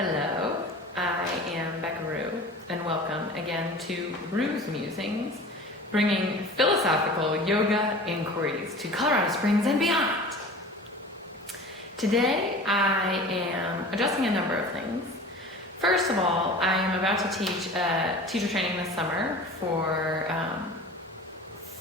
Hello, I am Becca and welcome again to Roos Musings, bringing philosophical yoga inquiries to Colorado Springs and beyond. Today I am addressing a number of things. First of all, I am about to teach teacher training this summer for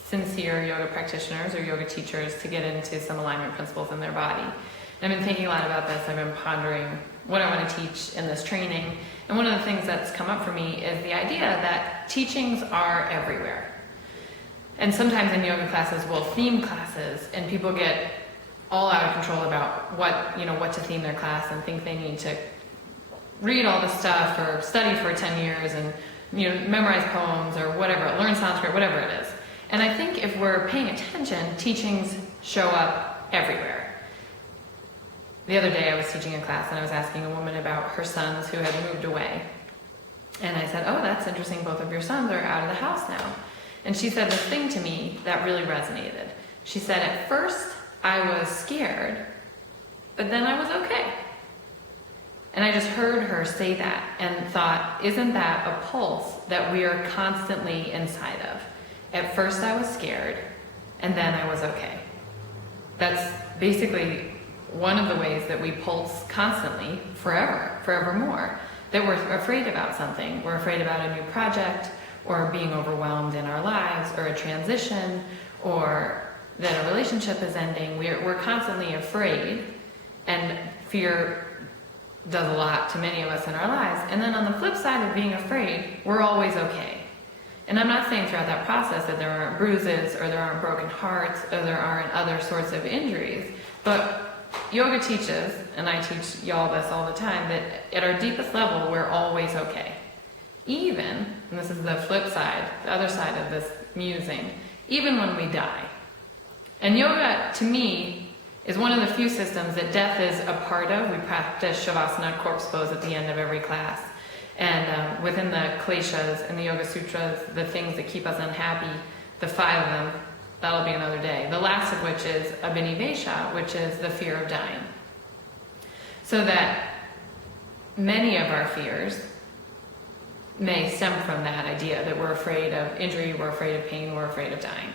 sincere yoga practitioners or yoga teachers to get into some alignment principles in their body. And I've been thinking a lot about this. I've been pondering what I want to teach in this training. And one of the things that's come up for me is the idea that teachings are everywhere. And sometimes in yoga classes, we'll theme classes, and people get all out of control about what to theme their class and think they need to read all this stuff or study for 10 years and memorize poems or whatever, learn Sanskrit, whatever it is. And I think if we're paying attention, teachings show up everywhere. The other day I was teaching a class and I was asking a woman about her sons who had moved away. And I said, "Oh, that's interesting, both of your sons are out of the house now." And she said this thing to me that really resonated. She said, "At first I was scared, but then I was okay." And I just heard her say that and thought, isn't that a pulse that we are constantly inside of? At first I was scared, and then I was okay. That's basically one of the ways that we pulse constantly, forevermore, that we're afraid about something. We're afraid about a new project, or being overwhelmed in our lives, or a transition, or that a relationship is ending. We're constantly afraid, and fear does a lot to many of us in our lives. And then on the flip side of being afraid, we're always okay. And I'm not saying throughout that process that there aren't bruises, or there aren't broken hearts, or there aren't other sorts of injuries, but yoga teaches, and I teach y'all this all the time, that at our deepest level, we're always okay. Even, and this is the flip side, the other side of this musing, even when we die. And yoga, to me, is one of the few systems that death is a part of. We practice Shavasana, corpse pose, at the end of every class. And within the kleshas and the Yoga Sutras, the things that keep us unhappy, the 5 of them, that'll be another day. The last of which is abhinivesha, which is the fear of dying. So that many of our fears may stem from that idea that we're afraid of injury, we're afraid of pain, we're afraid of dying.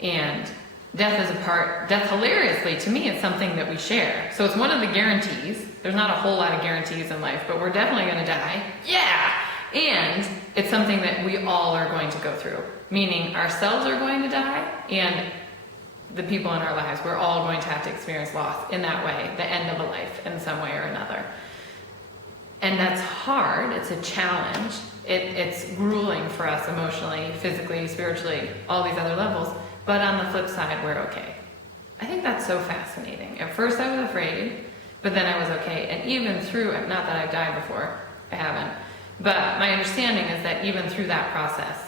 And death hilariously, to me, is something that we share. So it's one of the guarantees. There's not a whole lot of guarantees in life, but we're definitely going to die. Yeah! And it's something that we all are going to go through. Meaning ourselves are going to die, and the people in our lives, we're all going to have to experience loss in that way, the end of a life in some way or another. And that's hard, it's a challenge, it's grueling for us emotionally, physically, spiritually, all these other levels, but on the flip side, we're okay. I think that's so fascinating. At first I was afraid, but then I was okay, and even through, not that I've died before, I haven't, but my understanding is that even through that process,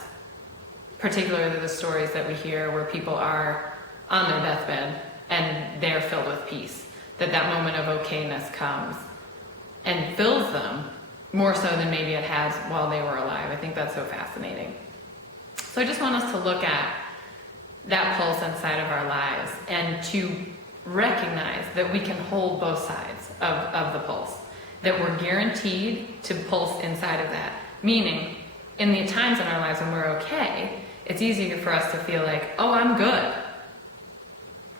particularly the stories that we hear where people are on their deathbed and they're filled with peace, that moment of okayness comes and fills them more so than maybe it has while they were alive. I think that's so fascinating. So I just want us to look at that pulse inside of our lives and to recognize that we can hold both sides of the pulse, that we're guaranteed to pulse inside of that. Meaning, in the times in our lives when we're okay, it's easier for us to feel like, oh, I'm good.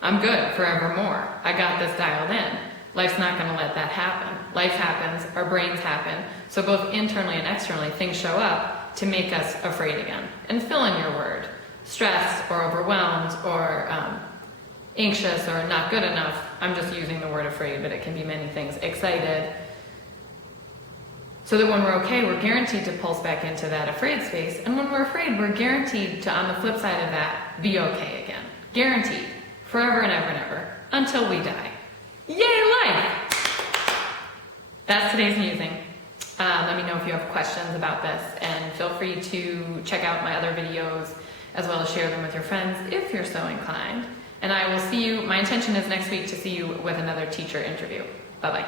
I'm good forevermore. I got this dialed in. Life's not going to let that happen. Life happens, our brains happen. So both internally and externally, things show up to make us afraid again. And fill in your word. Stressed or overwhelmed or anxious or not good enough. I'm just using the word afraid, but it can be many things. Excited. So that when we're okay, we're guaranteed to pulse back into that afraid space. And when we're afraid, we're guaranteed to, on the flip side of that, be okay again. Guaranteed. Forever and ever and ever. Until we die. Yay, life! That's today's musing. Let me know if you have questions about this. And feel free to check out my other videos, as well as share them with your friends if you're so inclined. And I will see you, my intention is next week to see you with another teacher interview. Bye-bye.